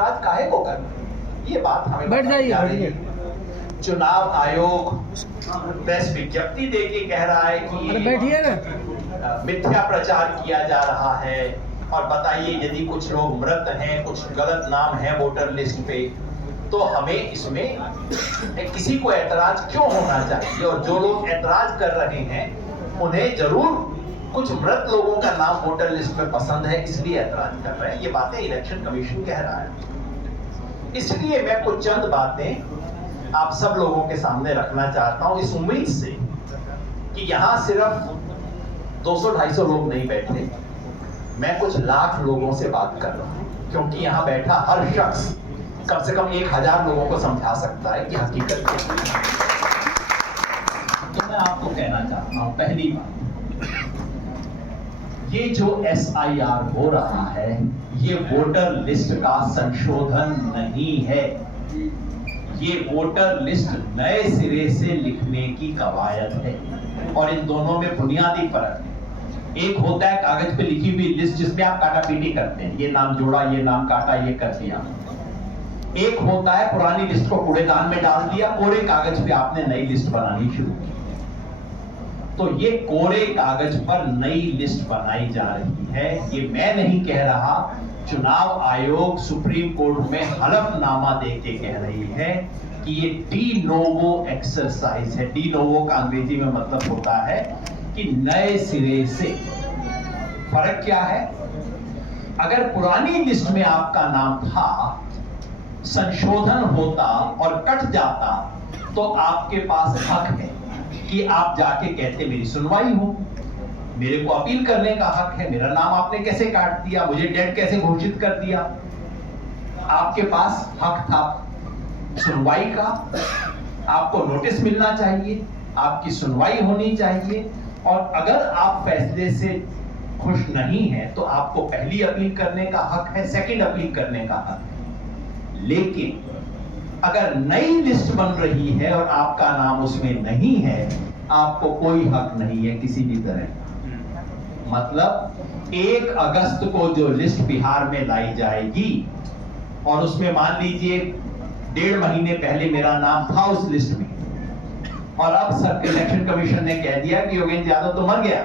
ऐतराज काहे को करना, ये बात हमें बैठ बताई जा रही जाइए। है। चुनाव आयोग प्रेस विज्ञप्ति देके कह रहा है कि बैठिए ना। मिथ्या प्रचार किया जा रहा है, और बताइए यदि कुछ लोग मृत हैं, कुछ गलत नाम है वोटर लिस्ट पे, तो हमें इसमें किसी को ऐतराज क्यों होना चाहिए। और जो लोग ऐतराज कर रहे हैं उन्हें जरूर कुछ मृत लोगों का नाम वोटर लिस्ट में पसंद है, इसलिए ऐतराज कर रहे हैं। ये बातें इलेक्शन कमीशन कह रहा है। इसलिए मैं कुछ चंद बातें आप सब लोगों के सामने रखना चाहता हूं, इस उम्मीद से कि यहां सिर्फ 200-250 लोग नहीं बैठे, मैं कुछ लाख लोगों से बात कर रहा हूं, क्योंकि यहां बैठा हर शख्स कम से कम 1000 लोगों को समझा सकता है कि हकीकत क्या है। तो मैं आपको कहना चाहता हूं, पहली बात, ये जो SIR हो रहा है, ये वोटर लिस्ट का संशोधन नहीं है। ये वोटर लिस्ट नए सिरे से लिखने की कवायद है, और इन दोनों में बुनियादी फर्क है। एक होता है कागज पे लिखी हुई लिस्ट जिसमें आप काटापीटी करते हैं, ये नाम जोड़ा, ये नाम काटा, ये कर दिया। एक होता है पुरानी लिस्ट को कूड़ेदान में डाल दिया, कोरे कागज पे आपने नई लिस्ट बनानी शुरू की। तो ये कोरे कागज पर नई लिस्ट बनाई जा रही है। ये मैं नहीं कह रहा, चुनाव आयोग सुप्रीम कोर्ट में हलफनामा देके कह रही है कि ये डी नोवो एक्सरसाइज है। डी नोवो का अंग्रेजी में मतलब होता है कि नए सिरे से। फर्क क्या है? अगर पुरानी लिस्ट में आपका नाम था, संशोधन होता और कट जाता, तो आपके पास हक है कि आप जाके कहते मेरी सुनवाई हो, मेरे को अपील करने का हक है, मेरा नाम आपने कैसे काट दिया, मुझे डेड कैसे घोषित कर दिया। आपके पास हक था सुनवाई का, आपको नोटिस मिलना चाहिए, आपकी सुनवाई होनी चाहिए, और अगर आप फैसले से खुश नहीं हैं तो आपको पहली अपील करने का हक है, सेकंड अपील करने का हक है। लेकिन अगर नई लिस्ट बन रही है और आपका नाम उसमें नहीं है, आपको कोई हक नहीं है किसी भी तरह। मतलब 1 अगस्त को जो लिस्ट बिहार में लाई जाएगी, और उसमें मान लीजिए 1.5 महीने पहले मेरा नाम था उस लिस्ट में, और अब इलेक्शन कमीशन ने कह दिया कि योगेंद्र यादव तो मर गया,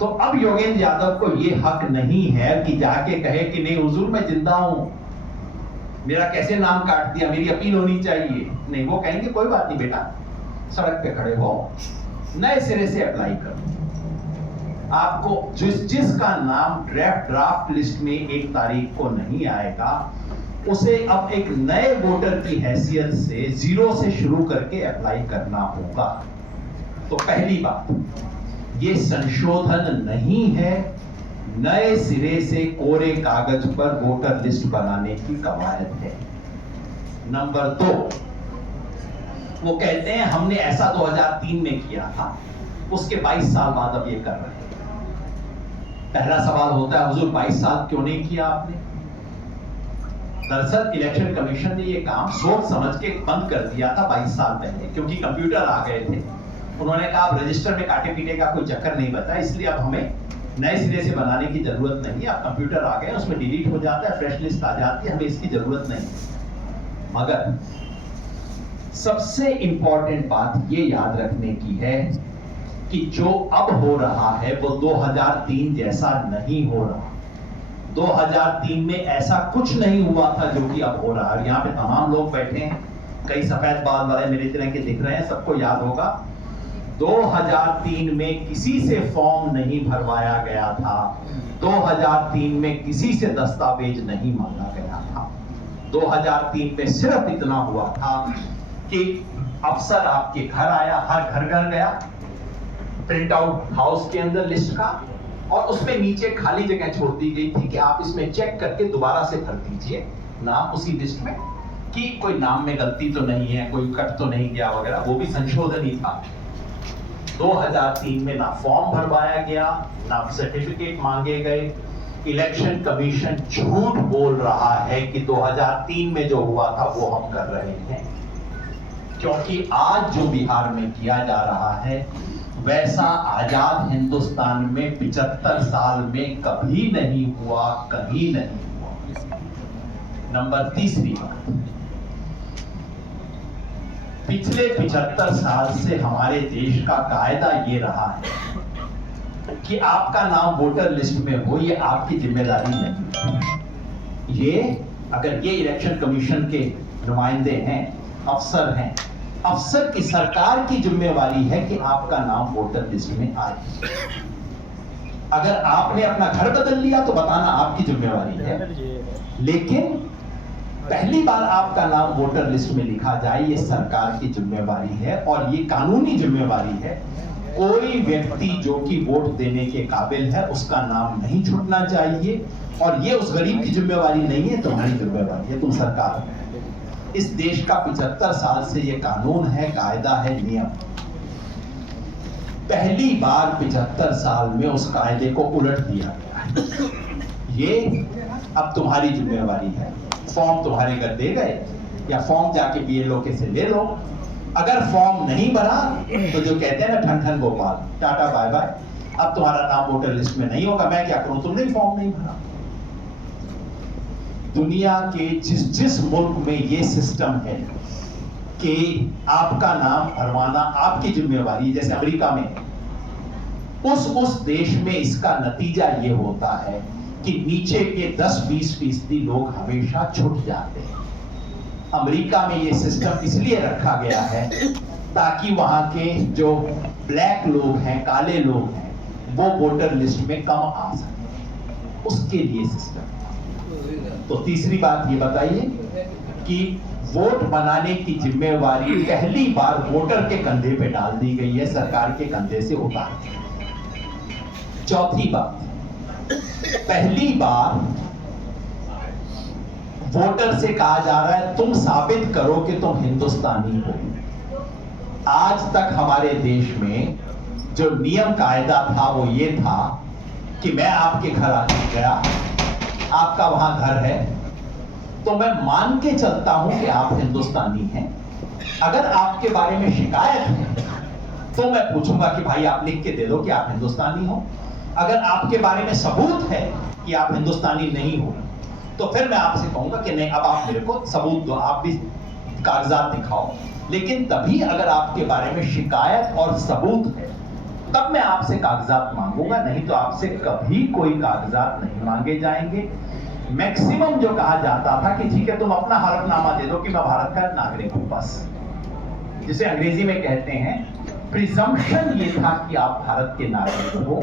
तो अब योगेंद्र यादव को यह हक नहीं है कि जाके कहे कि नहीं हुजूर मैं जिंदा हूं, मेरा कैसे नाम काट दिया, मेरी अपील होनी चाहिए। नहीं, वो कहेंगे कोई बात नहीं बेटा, सड़क पे खड़े हो, नए सिरे से अप्लाई करो। आपको जिसका नाम ड्राफ्ट लिस्ट में 1 तारीख को नहीं आएगा, उसे अब एक नए वोटर की हैसियत से 0 से शुरू करके अप्लाई करना होगा। तो पहली बात, ये संशोधन नहीं है, नए सिरे से कोरे कागज पर वोटर लिस्ट बनाने की कवायद है। नंबर 2, वो कहते हैं हमने ऐसा 2003 में किया था, उसके 22 साल बाद अब ये कर रहे हैं। पहला सवाल होता है हुजूर 22 साल क्यों नहीं किया आपने? दरअसल इलेक्शन कमीशन ने ये काम सोच समझ के बंद कर दिया था 22 साल पहले, क्योंकि कंप्यूटर आ गए थे। उन्होंने कहा अब रजिस्टर में काटे पीटे का कोई चक्कर नहीं बचा, इसलिए अब हमें नए सिरे से बनाने की जरूरत नहीं है। अब कंप्यूटर आ गए, उसमें डिलीट हो जाता है, फ्रेश लिस्ट आ जाती है, हमें इसकी जरूरत नहीं। मगर सबसे इंपॉर्टेंट बात ये याद रखने की है कि जो अब हो रहा है वो 2003 जैसा नहीं हो रहा। 2003 में ऐसा कुछ नहीं हुआ था जो कि अब हो रहा है। यहाँ पे तमाम लोग बैठे हैं, कई सफेद बाल वाले मेरे तरह के दिख रहे हैं, सबको याद होगा 2003 में किसी से फॉर्म नहीं भरवाया गया था, 2003 में किसी से दस्तावेज नहीं मांगा गया था। 2003 में सिर्फ इतना हुआ था कि अफसर आपके घर आया, हर घर गया, प्रिंट आउट हाउस के अंदर लिस्ट का, और उसमें नीचे खाली जगह छोड़ दी गई थी कि आप इसमें चेक करके दोबारा से भर दीजिए नाम उसी लिस्ट में, कि कोई नाम में गलती तो नहीं है, कोई कट तो नहीं गया वगैरह। वो भी संशोधन ही था। 2003 में ना फॉर्म भरवाया गया, ना सर्टिफिकेट मांगे गए। इलेक्शन कमीशन झूठ बोल रहा है कि 2003 में जो हुआ था वो हम कर रहे हैं, क्योंकि आज जो बिहार में किया जा रहा है वैसा आजाद हिंदुस्तान में 75 साल में कभी नहीं हुआ, कहीं नहीं हुआ। नंबर तीसरी बात, पिछले 75 साल से हमारे देश का कायदा ये रहा है कि आपका नाम वोटर लिस्ट में हो, ये आपकी जिम्मेदारी नहीं। ये अगर ये इलेक्शन कमीशन के नुमाइंदे हैं, अफसर हैं, अफसर की सरकार की जिम्मेवारी है कि आपका नाम वोटर लिस्ट में आए। अगर आपने अपना घर बदल लिया तो बताना आपकी जिम्मेवारी है, लेकिन पहली बार आपका नाम वोटर लिस्ट में लिखा जाए ये सरकार की जिम्मेवारी है और ये कानूनी जिम्मेवारी है। कोई व्यक्ति जो कि वोट देने के काबिल है उसका नाम नहीं छूटना चाहिए, और ये उस गरीब की जिम्मेवारी नहीं है, तुम्हारी जिम्मेवारी है, तुम सरकार है। इस देश का 75 साल से ये कानून है, कायदा है, नियम। पहली बार 75 साल में उस कायदे को उलट दिया गया है। ये अब तुम्हारी जिम्मेवारी है। फॉर्म तुम्हारे घर दे गए या फॉर्म जाके बीएलओ के से ले लो। अगर फॉर्म नहीं भरा तो जो कहते हैं ना ठन ठन गोपाल, टाटा बाय बाय, अब तुम्हारा नाम वोटर लिस्ट में नहीं होगा, मैं क्या करूं, तुमने फॉर्म नहीं भरा। दुनिया के जिस मुल्क में ये सिस्टम है कि आपका नाम भरवाना आपकी जिम्मेवारी, जैसे अमेरिका में, उस देश में इसका नतीजा ये होता है कि नीचे के 10-20% लोग हमेशा छूट जाते हैं। अमेरिका में ये सिस्टम इसलिए रखा गया है ताकि वहां के जो ब्लैक लोग हैं, काले लोग हैं, वो वोटर लिस्ट में कम आ सके, उसके लिए सिस्टम। तो तीसरी बात ये बताइए कि वोट बनाने की जिम्मेवारी पहली बार वोटर के कंधे पे डाल दी गई है, सरकार के कंधे से उतार दी। चौथी बात, पहली बार वोटर से कहा जा रहा है तुम साबित करो कि तुम हिंदुस्तानी हो। आज तक हमारे देश में जो नियम कायदा था वो ये था कि मैं आपके घर आ गया, आपका वहां घर है, तो मैं मान के चलता हूं कि आप हिंदुस्तानी हैं। अगर आपके बारे में शिकायत है तो मैं पूछूंगा कि भाई आप लिख के दे दो कि आप हिंदुस्तानी हो। अगर आपके बारे में सबूत है कि आप हिंदुस्तानी नहीं हो तो फिर मैं आपसे कहूंगा कि नहीं, अब आप मेरे को सबूत दो, आप भी कागजात दिखाओ। लेकिन तभी अगर आपके बारे में शिकायत और सबूत है तब मैं आपसे कागजात मांगूंगा, नहीं तो आपसे कभी कोई कागजात नहीं मांगे जाएंगे। मैक्सिमम जो कहा जाता था कि ठीक है तुम अपना हलफनामा दे दो कि मैं भारत का नागरिक हूं, बस, जिसे अंग्रेजी में कहते हैं प्रिजम्पशन, ये था कि आप भारत के नागरिक हो।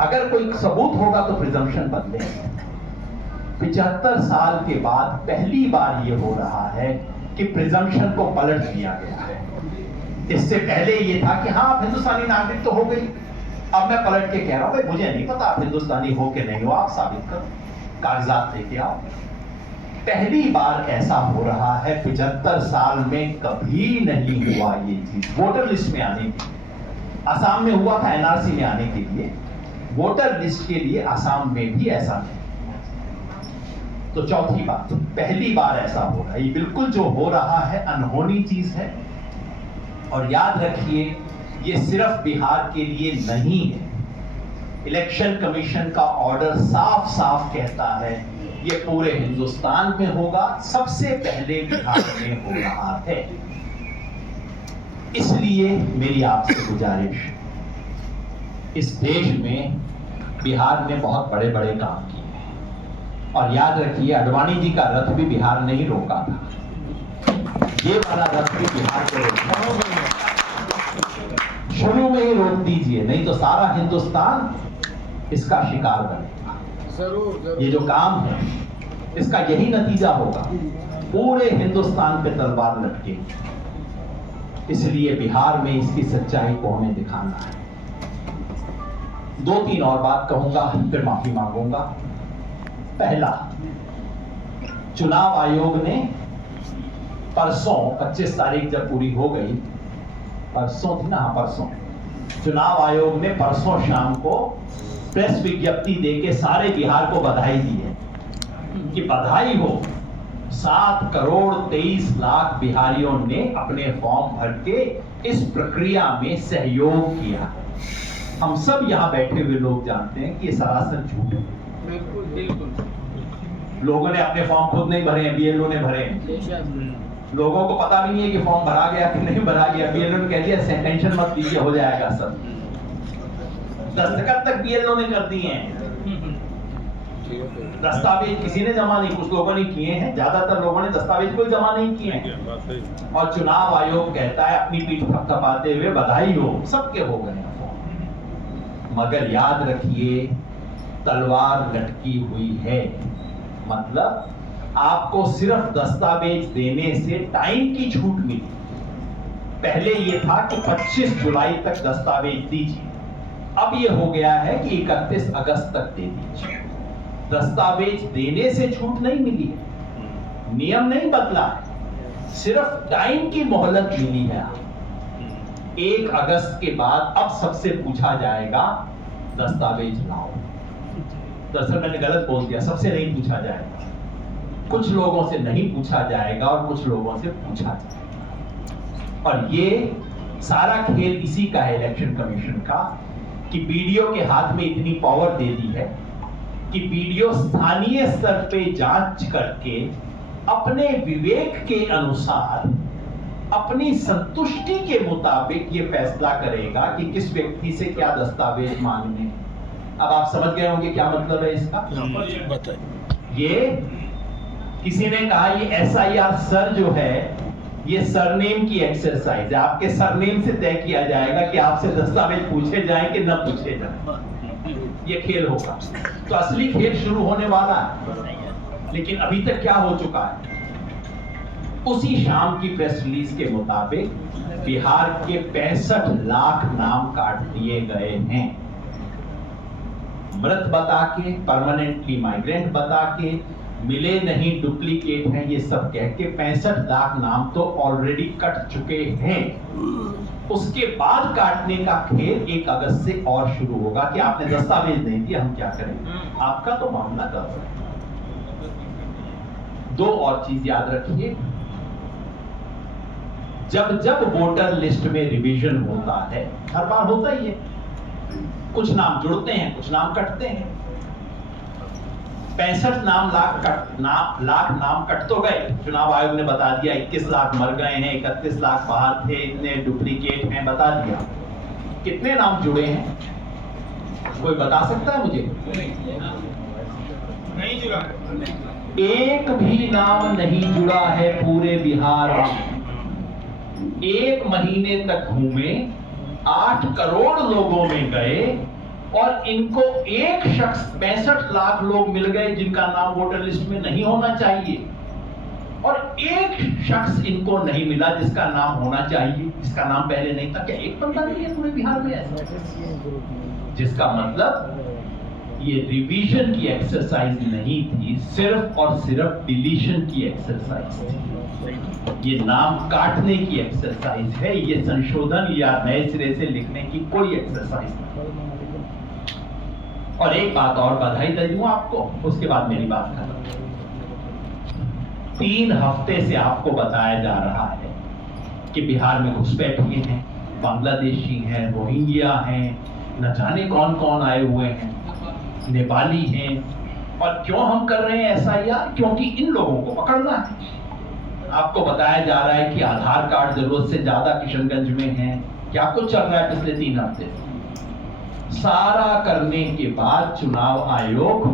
अगर कोई सबूत होगा तो प्रिजम्पशन बदलेंगे। 75 साल के बाद पहली बार ये हो रहा है कि प्रिजम्पशन को पलट दिया गया है। इससे पहले ये था कि हाँ आप हिंदुस्तानी नागरिक तो हो गई, अब मैं पलट के कह रहा हूं भाई मुझे नहीं पता आप हिंदुस्तानी हो कि नहीं हो, आप साबित करो, कागजात लेके आओ। पहली बार ऐसा हो रहा है 75 साल में, कभी नहीं हुआ ये चीज वोटर लिस्ट में आने की। असम में हुआ था एनआरसी में आने के लिए, वोटर लिस्ट के लिए असम में भी ऐसा नहीं। तो चौथी बात, पहली बार ऐसा हो रहा है, ये बिल्कुल जो हो रहा है अनहोनी चीज है। और याद रखिए ये सिर्फ बिहार के लिए नहीं है, इलेक्शन कमीशन का ऑर्डर साफ साफ कहता है ये पूरे हिंदुस्तान में होगा, सबसे पहले बिहार में हो रहा है। इसलिए मेरी आपसे गुजारिश, इस देश में बिहार ने बहुत बड़े बड़े काम किए हैं, और याद रखिए अडवाणी जी का रथ भी बिहार ने ही रोका था, ये वाला रथ भी बिहार को रोका। शुरू में ही रोक दीजिए, नहीं तो सारा हिंदुस्तान इसका शिकार बनेगा। जरूर। ये जो काम है इसका यही नतीजा होगा, पूरे हिंदुस्तान पे तलवार लटकेगी। इसलिए बिहार में इसकी सच्चाई को हमें दिखाना है। 2-3 और बात कहूंगा फिर माफी मांगूंगा। पहला, चुनाव आयोग ने परसों 25 तारीख जब पूरी हो गई, परसों थी ना, परसों चुनाव आयोग ने परसों शाम को प्रेस विज्ञप्ति देके सारे बिहार को बधाई दी है कि बधाई हो, 7 करोड़ 23 लाख बिहारियों ने अपने फॉर्म भर के इस प्रक्रिया में सहयोग किया। हम सब यहां बैठे हुए लोग जानते हैं कि ये सरासर झूठ है। बिल्कुल बिल्कुल। लोगों ने अपने फॉर्म खुद नहीं भरे हैं, बीएलओ ने भरे हैं। लोगों को पता भी नहीं है कि फॉर्म भरा गया कि नहीं भरा गया, बीएलओ ने कह दिया टेंशन मत लीजिए हो जाएगा सब। दस्तखत तक बीएलओ ने कर दिए हैं, दस्तावेज किसी ने जमा नहीं, कुछ लोगों ने किए हैं, ज्यादातर लोगों ने दस्तावेज कोई जमा नहीं किए हैं। और चुनाव आयोग कहता है अपनी पीठ थपथपाते हुए बधाई हो, सबके हो गए हैं। मगर याद रखिए तलवार लटकी हुई है, मतलब आपको सिर्फ दस्तावेज देने से टाइम की छूट मिली। पहले ये था कि 25 जुलाई तक दस्तावेज दीजिए, अब ये हो गया है कि 31 अगस्त तक दे दीजिए। दस्तावेज देने से छूट नहीं मिली है, नियम नहीं बदला है, सिर्फ टाइम की मोहलत मिली है। 1 अगस्त के बाद अब सबसे पूछा जाएगा दस्तावेज लाओ। दरअसल मैंने गलत बोल दिया, सबसे नहीं पूछा जाएगा, कुछ लोगों से नहीं पूछा जाएगा और कुछ लोगों से पूछा जाएगा। और ये सारा खेल इसी का है इलेक्शन कमीशन का, कि बीडीओ के हाथ में इतनी पावर दे दी है कि बीडीओ स्थानीय स्तर पे जांच करके अपने विवेक के अनुसार अपनी संतुष्टि के मुताबिक ये फैसला करेगा कि किस व्यक्ति से क्या दस्तावेज मांगने। अब आप समझ गए होंगे क्या मतलब है इसका। ये किसी ने कहा ये एसआईआर सर जो है ये सरनेम की एक्सरसाइज है, आपके सरनेम से तय किया जाएगा कि आपसे दस्तावेज पूछे जाएं कि न पूछे जाएं। ये खेल होगा, तो असली खेल शुरू होने वाला है। लेकिन अभी तक क्या हो चुका है, उसी शाम की प्रेस रिलीज के मुताबिक बिहार के 65 लाख नाम काट दिए गए हैं। मृत बता के, परमानेंटली माइग्रेंट बता के, मिले नहीं डुप्लीकेट हैं, ये सब कह के 65 लाख नाम तो ऑलरेडी कट चुके हैं। उसके बाद काटने का खेल 1 अगस्त से और शुरू होगा कि आपने दस्तावेज नहीं दिया, हम क्या करें। आपका तो मामला गलत है। 2 और चीज याद रखिए, जब जब वोटर लिस्ट में रिवीजन होता है, हर बार होता ही है, कुछ नाम जुड़ते हैं कुछ नाम कटते हैं। 65 लाख नाम कट तो गए, चुनाव आयोग ने बता दिया 21 लाख मर गए हैं, 31 लाख बाहर थे, इतने डुप्लीकेट हैं बता दिया। कितने नाम जुड़े हैं कोई बता सकता है मुझे? नहीं जुड़ा, एक भी नाम नहीं जुड़ा है पूरे बिहार में। 1 महीने तक घूमे, 8 करोड़ लोगों में गए और इनको एक शख्स 65 लाख लोग मिल गए जिनका नाम वोटर लिस्ट में नहीं होना चाहिए, और एक शख्स इनको नहीं मिला जिसका नाम होना चाहिए, जिसका नाम पहले नहीं था। क्या एक बंदा नहीं है पूरे बिहार में ऐसा? जिसका मतलब ये रिवीजन की एक्सरसाइज नहीं थी, सिर्फ और सिर्फ डिलीशन की एक्सरसाइज थी। ये नाम काटने की एक्सरसाइज है, ये संशोधन या नए सिरे से लिखने की कोई एक्सरसाइज नहीं। और एक बात और बधाई दे दूं आपको, उसके बाद मेरी बात खत्म। 3 हफ्ते से आपको बताया जा रहा है कि बिहार में घुसपैठिए हैं, बांग्लादेशी हैं, रोहिंग्या हैं, न जाने कौन कौन आए हुए हैं, नेपाली हैं। और क्यों हम कर रहे हैं एसआईआर? क्योंकि इन लोगों को पकड़ना है। आपको बताया जा रहा है कि आधार कार्ड जरूरत से ज्यादा किशनगंज में है। क्या कुछ चल रहा है पिछले 3 हफ्ते से? सारा करने के बाद चुनाव आयोग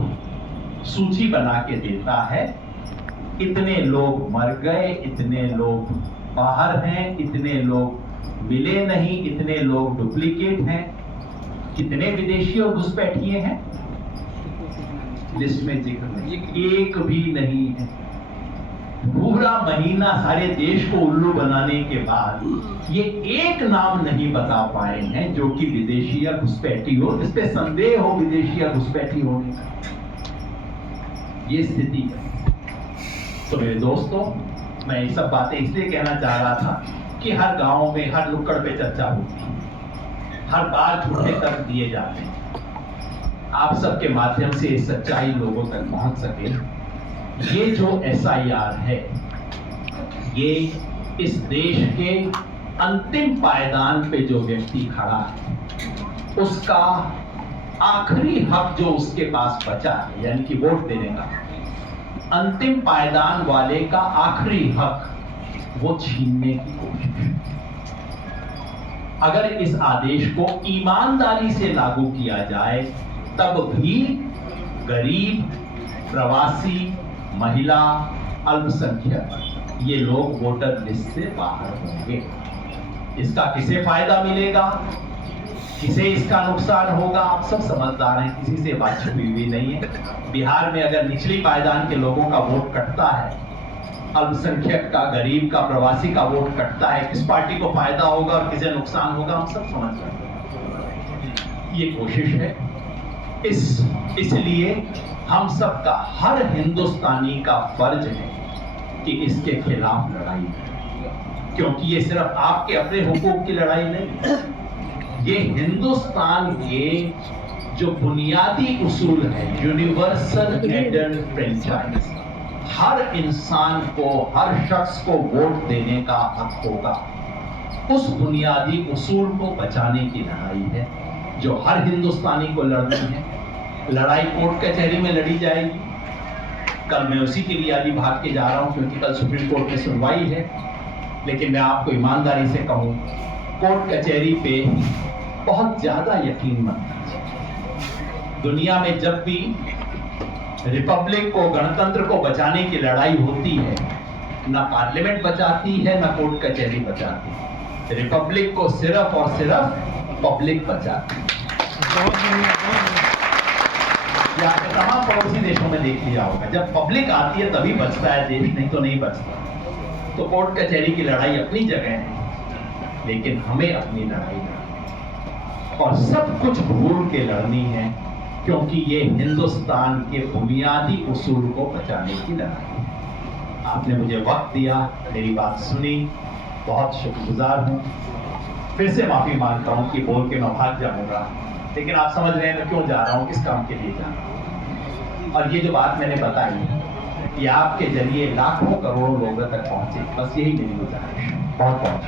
सूची बना के देता है, इतने लोग मर गए, इतने लोग बाहर हैं, इतने लोग मिले नहीं, इतने लोग डुप्लीकेट हैं, कितने विदेशी और घुसपैठिए हैं लिस्ट में जिक्र नहीं, एक भी नहीं है। पूरा महीना सारे देश को उल्लू बनाने के बाद ये एक नाम नहीं बता पाए हैं जो कि विदेशी या घुसपैठी हो, जिस पे संदेह हो विदेशी या घुसपैठी होने का। ये स्थिति है। तो मेरे दोस्तों, मैं ये सब बातें इसलिए कहना चाह रहा था कि हर गांव में, हर नुक्कड़ पे चर्चा होती है, हर बार झूठे तर्क दिए जाते हैं। आप सबके माध्यम से सच्चाई लोगों तक पहुंच सके। ये जो एसआईआर है, ये इस देश के अंतिम पायदान पे जो व्यक्ति खड़ा है, उसका आखिरी हक जो उसके पास बचा है, यानी कि वोट देने का, अंतिम पायदान वाले का आखिरी हक वो छीनने की कोशिश। अगर इस आदेश को ईमानदारी से लागू किया जाए तब भी गरीब, प्रवासी, महिला, अल्पसंख्यक ये लोग वोटर लिस्ट से बाहर होंगे। इसका किसे फायदा मिलेगा, किसे इसका नुकसान होगा, आप सब समझदार हैं, किसी से बात छुपी हुई नहीं है। बिहार में अगर निचली पायदान के लोगों का वोट कटता है, अल्पसंख्यक का, गरीब का, प्रवासी का वोट कटता है, किस पार्टी को फायदा होगा और किसे नुकसान होगा, हम सब समझ सकते हैं। ये कोशिश है। इसलिए हम सबका, हर हिंदुस्तानी का फर्ज है कि इसके खिलाफ लड़ाई करें, क्योंकि ये सिर्फ आपके अपने हुकूक की लड़ाई नहीं, ये हिंदुस्तान के जो बुनियादी उसूल है, यूनिवर्सल एडेड फ्रेंचाइज, हर इंसान को, हर शख्स को वोट देने का हक होगा, उस बुनियादी उसूल को बचाने की लड़ाई है जो हर हिंदुस्तानी को लड़नी है। लड़ाई कोर्ट कचहरी में लड़ी जाएगी। कल मैं उसी के लिए आदि भाग के जा रहा हूं, क्योंकि कल सुप्रीम कोर्ट में सुनवाई है। लेकिन मैं आपको ईमानदारी से कहूं, कोर्ट कचहरी पे बहुत ज्यादा यकीन मत कीजिए। दुनिया में जब भी रिपब्लिक को, गणतंत्र को बचाने की लड़ाई होती है, ना पार्लियामेंट बचाती है, ना कोर्ट कचहरी बचाती है। रिपब्लिक को सिर्फ और सिर्फ पब्लिक बचाती है। ये आपने तमाम पड़ोसी देशों में देख लिया होगा, जब पब्लिक आती है तभी बचता है देश, नहीं तो नहीं बचता। तो कोर्ट कचहरी की लड़ाई अपनी जगह है, लेकिन हमें अपनी लड़ाई लड़नी और सब कुछ भूल के लड़नी है, क्योंकि ये हिंदुस्तान के बुनियादी उसूल को बचाने की लड़ाई है। आपने मुझे वक्त दिया, मेरी बात सुनी, बहुत शुक्रगुजार हूं। फिर से माफी मांगता हूं कि बोल के मैं भाग जाऊंगा, लेकिन आप समझ रहे हैं मैं क्यों जा रहा हूं, किस काम के लिए जा रहा हूं। और ये जो बात मैंने बताई, ये आपके जरिए लाखों करोड़ों लोगों तक पहुंचे, बस यही मेरी गुजारिश है। बहुत बहुत